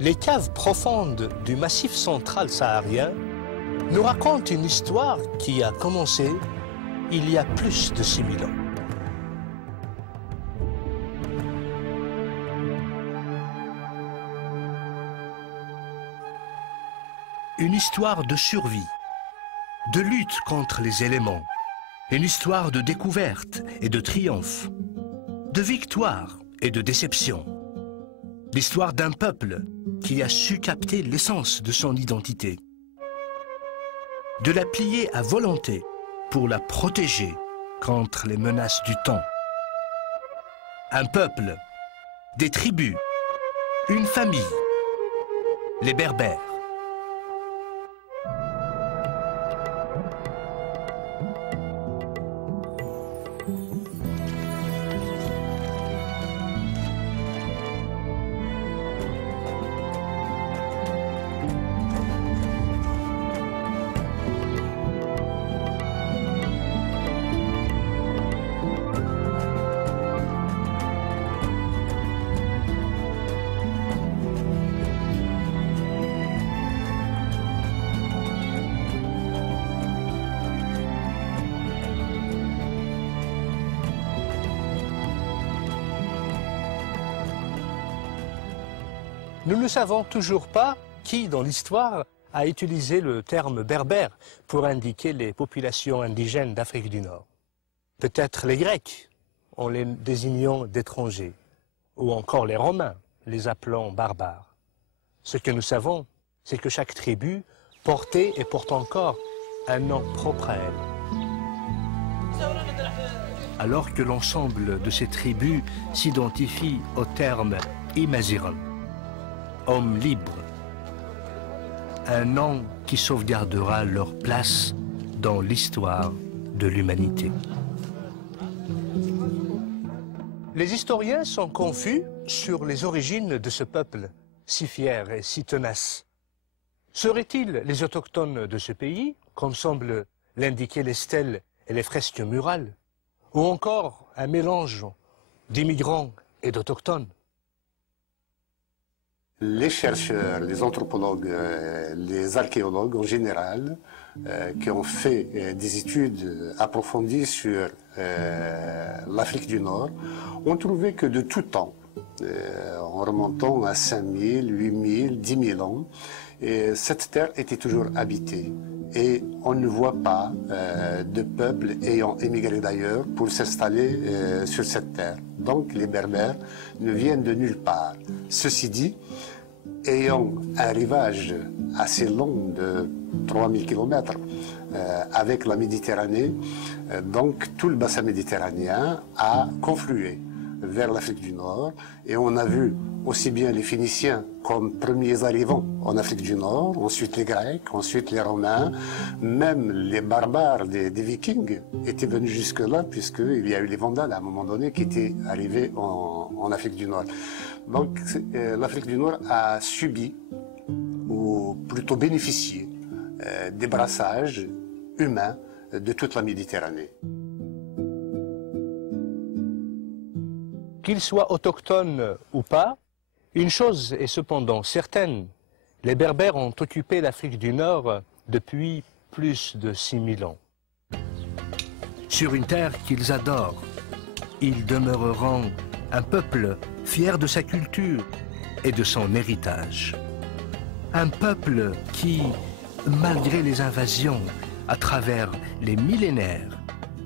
Les caves profondes du massif central saharien nous racontent une histoire qui a commencé il y a plus de 6000 ans. Une histoire de survie, de lutte contre les éléments, une histoire de découverte et de triomphe, de victoire et de déception. L'histoire d'un peuple qui a su capter l'essence de son identité, de la plier à volonté pour la protéger contre les menaces du temps. Un peuple, des tribus, une famille, les Berbères. Nous ne savons toujours pas qui, dans l'histoire, a utilisé le terme berbère pour indiquer les populations indigènes d'Afrique du Nord. Peut-être les Grecs, en les désignant d'étrangers, ou encore les Romains, les appelant barbares. Ce que nous savons, c'est que chaque tribu portait et porte encore un nom propre à elle. Alors que l'ensemble de ces tribus s'identifie au terme Imaziran, homme libre, un nom qui sauvegardera leur place dans l'histoire de l'humanité. Les historiens sont confus sur les origines de ce peuple, si fier et si tenace. Seraient-ils les autochtones de ce pays, comme semblent l'indiquer les stèles et les fresques murales, ou encore un mélange d'immigrants et d'autochtones? Les chercheurs, les anthropologues, les archéologues en général, qui ont fait des études approfondies sur l'Afrique du Nord, ont trouvé que de tout temps, en remontant à 5000, 8000, 10 000 ans, cette terre était toujours habitée. Et on ne voit pas de peuple ayant émigré d'ailleurs pour s'installer sur cette terre. Donc les Berbères ne viennent de nulle part. Ceci dit, ayant un rivage assez long de 3000 km avec la Méditerranée, donc tout le bassin méditerranéen a conflué vers l'Afrique du Nord, et on a vu aussi bien les Phéniciens comme premiers arrivants en Afrique du Nord, ensuite les Grecs, ensuite les Romains, même les barbares des Vikings étaient venus jusque-là, puisqu'il y a eu les Vandales à un moment donné qui étaient arrivés en Afrique du Nord. Donc l'Afrique du Nord a subi, ou plutôt bénéficié, des brassages humains de toute la Méditerranée. Qu'ils soient autochtones ou pas, une chose est cependant certaine, les Berbères ont occupé l'Afrique du Nord depuis plus de 6000 ans. Sur une terre qu'ils adorent, ils demeureront un peuple fier de sa culture et de son héritage. Un peuple qui, malgré les invasions, à travers les millénaires,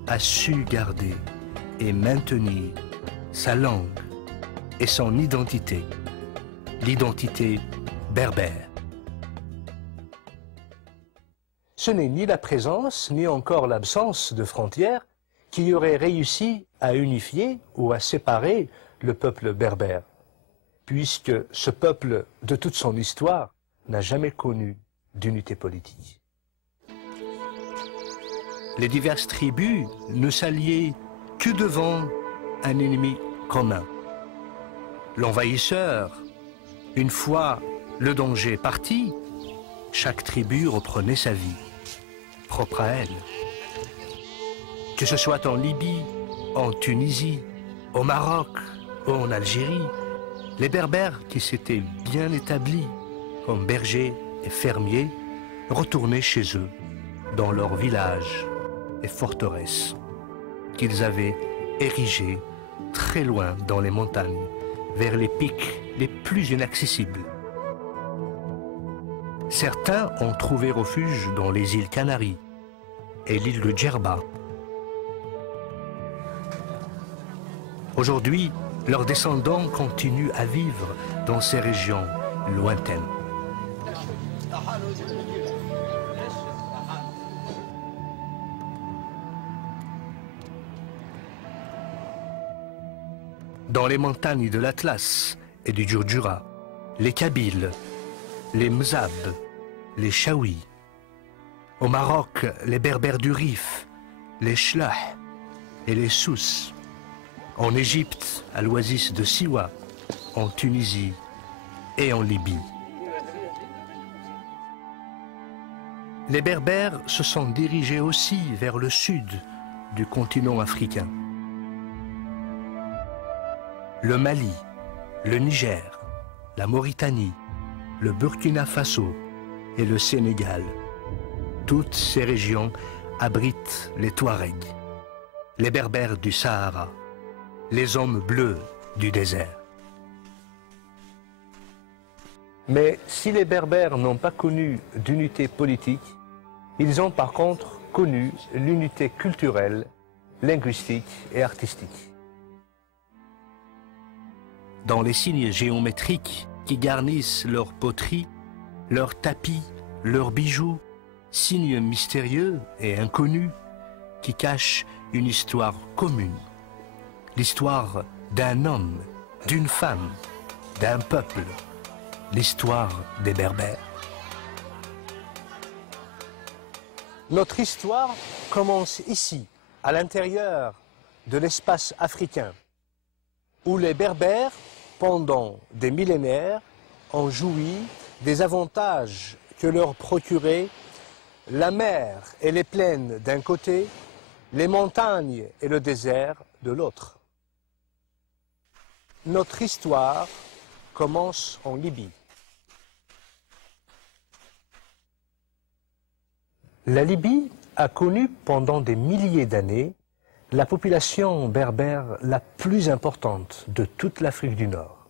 a su garder et maintenir sa langue et son identité, l'identité berbère. Ce n'est ni la présence, ni encore l'absence de frontières qui aurait réussi à unifier ou à séparer le peuple berbère, puisque ce peuple, de toute son histoire, n'a jamais connu d'unité politique. Les diverses tribus ne s'alliaient que devant un ennemi commun. L'envahisseur, une fois le danger parti, chaque tribu reprenait sa vie, propre à elle. Que ce soit en Libye, en Tunisie, au Maroc ou en Algérie, les Berbères qui s'étaient bien établis, comme bergers et fermiers, retournaient chez eux, dans leurs villages et forteresses, qu'ils avaient érigés très loin dans les montagnes, vers les pics les plus inaccessibles. Certains ont trouvé refuge dans les îles Canaries et l'île de Djerba. Aujourd'hui, leurs descendants continuent à vivre dans ces régions lointaines. Dans les montagnes de l'Atlas et du Djurdjura, les Kabyles, les Mzab, les Chaouis. Au Maroc, les Berbères du Rif, les Chlah et les Souss. En Égypte, à l'oasis de Siwa, en Tunisie et en Libye. Les Berbères se sont dirigés aussi vers le sud du continent africain. Le Mali, le Niger, la Mauritanie, le Burkina Faso et le Sénégal. Toutes ces régions abritent les Touaregs, les Berbères du Sahara, les hommes bleus du désert. Mais si les Berbères n'ont pas connu d'unité politique, ils ont par contre connu l'unité culturelle, linguistique et artistique. Dans les signes géométriques qui garnissent leurs poteries, leurs tapis, leurs bijoux, signes mystérieux et inconnus qui cachent une histoire commune. L'histoire d'un homme, d'une femme, d'un peuple, l'histoire des Berbères. Notre histoire commence ici, à l'intérieur de l'espace africain, où les Berbères, pendant des millénaires, ont joui des avantages que leur procuraient la mer et les plaines d'un côté, les montagnes et le désert de l'autre. Notre histoire commence en Libye. La Libye a connu pendant des milliers d'années la population berbère la plus importante de toute l'Afrique du Nord.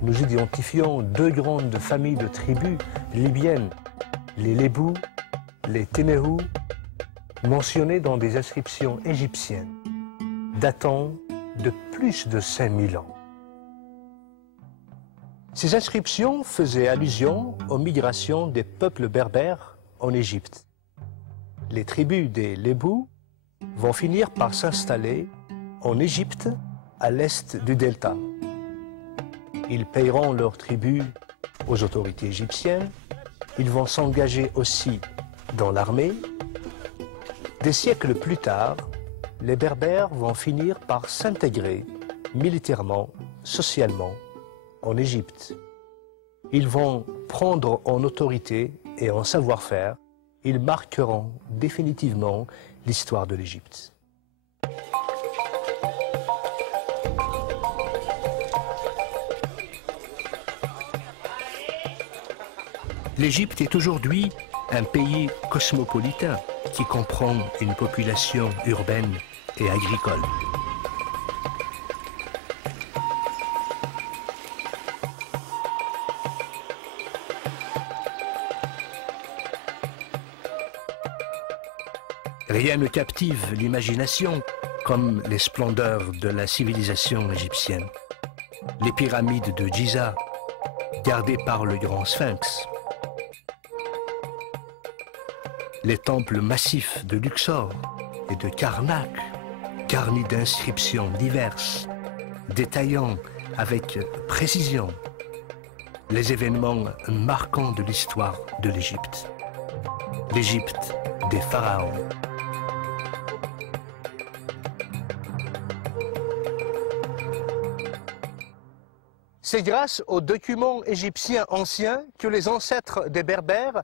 Nous identifions deux grandes familles de tribus libyennes, les Lébous, les Téméhous, mentionnées dans des inscriptions égyptiennes, datant de plus de 5000 ans. Ces inscriptions faisaient allusion aux migrations des peuples berbères en Égypte. Les tribus des Lébous vont finir par s'installer en Égypte, à l'est du delta. Ils payeront leur tribut aux autorités égyptiennes. Ils vont s'engager aussi dans l'armée. Des siècles plus tard, les Berbères vont finir par s'intégrer militairement, socialement, en Égypte. Ils vont prendre en autorité et en savoir-faire. Ils marqueront définitivement l'histoire de l'Égypte. L'Égypte est aujourd'hui un pays cosmopolitain qui comprend une population urbaine et agricole. Rien ne captive l'imagination comme les splendeurs de la civilisation égyptienne. Les pyramides de Giza, gardées par le grand sphinx. Les temples massifs de Luxor et de Karnak, garnis d'inscriptions diverses, détaillant avec précision les événements marquants de l'histoire de l'Égypte. L'Égypte des pharaons. C'est grâce aux documents égyptiens anciens que les ancêtres des Berbères,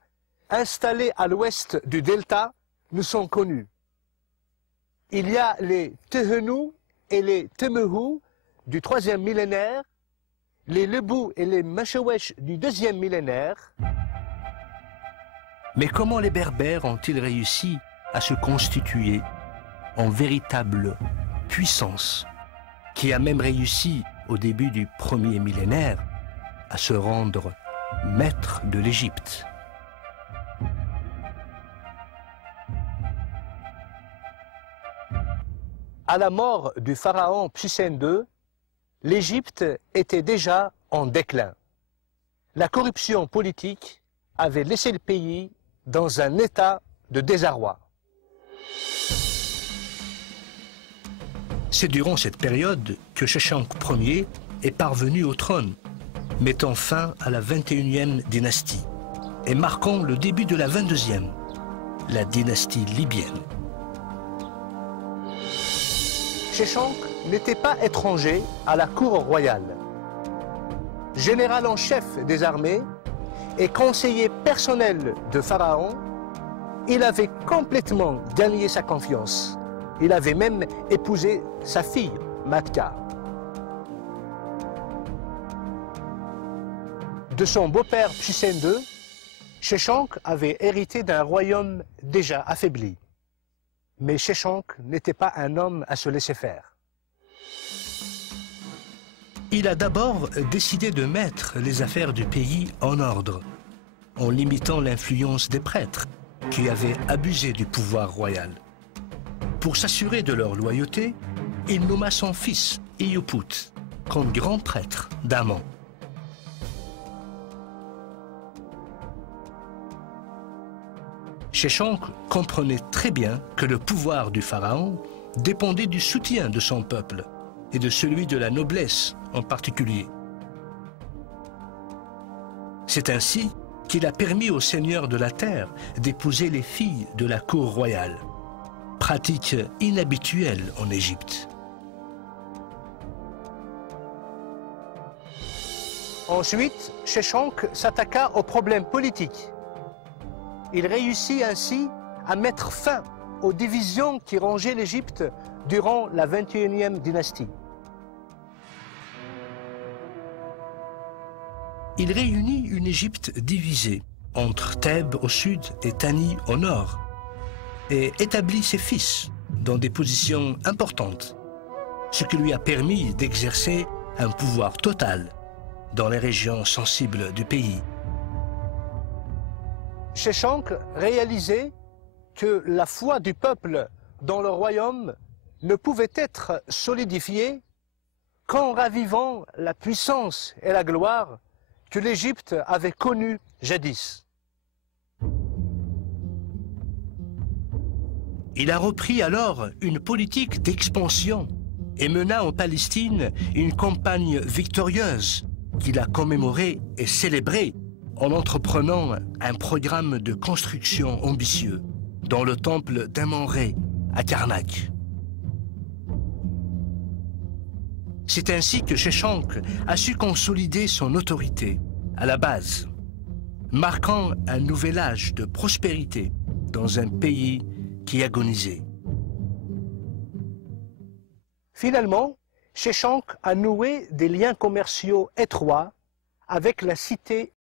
installés à l'ouest du delta, nous sont connus. Il y a les Tehenou et les Temehou du 3e millénaire. les Lebou et les Machewesh du 2e millénaire. Mais comment les Berbères ont-ils réussi à se constituer en véritable puissance, qui a même réussi au début du 1er millénaire à se rendre maître de l'Égypte? À la mort du pharaon Psusen II, l'Égypte était déjà en déclin. La corruption politique avait laissé le pays dans un état de désarroi. C'est durant cette période que Sheshanq Ier est parvenu au trône, mettant fin à la 21e dynastie et marquant le début de la 22e, la dynastie libyenne. Sheshanq n'était pas étranger à la cour royale. Général en chef des armées et conseiller personnel de Pharaon, il avait complètement gagné sa confiance. Il avait même épousé sa fille, Matka. De son beau-père Psusen II, Sheshanq avait hérité d'un royaume déjà affaibli. Mais Sheshanq n'était pas un homme à se laisser faire. Il a d'abord décidé de mettre les affaires du pays en ordre, en limitant l'influence des prêtres qui avaient abusé du pouvoir royal. Pour s'assurer de leur loyauté, il nomma son fils, Iyuput, comme grand prêtre d'Amon. Sheshanq comprenait très bien que le pouvoir du pharaon dépendait du soutien de son peuple et de celui de la noblesse en particulier. C'est ainsi qu'il a permis aux seigneurs de la terre d'épouser les filles de la cour royale, pratique inhabituelle en Égypte. Ensuite, Sheshanq s'attaqua aux problèmes politiques. Il réussit ainsi à mettre fin aux divisions qui rongeaient l'Égypte durant la 21e dynastie. Il réunit une Égypte divisée entre Thèbes au sud et Tani au nord et établit ses fils dans des positions importantes, ce qui lui a permis d'exercer un pouvoir total dans les régions sensibles du pays. Sheshanq réalisait que la foi du peuple dans le royaume ne pouvait être solidifiée qu'en ravivant la puissance et la gloire que l'Égypte avait connues jadis. Il a repris alors une politique d'expansion et mena en Palestine une campagne victorieuse qu'il a commémorée et célébrée en entreprenant un programme de construction ambitieux dans le temple d'Amon-Ré à Karnak. C'est ainsi que Sheshanq a su consolider son autorité à la base, marquant un nouvel âge de prospérité dans un pays qui agonisait. Finalement, Sheshanq a noué des liens commerciaux étroits avec la cité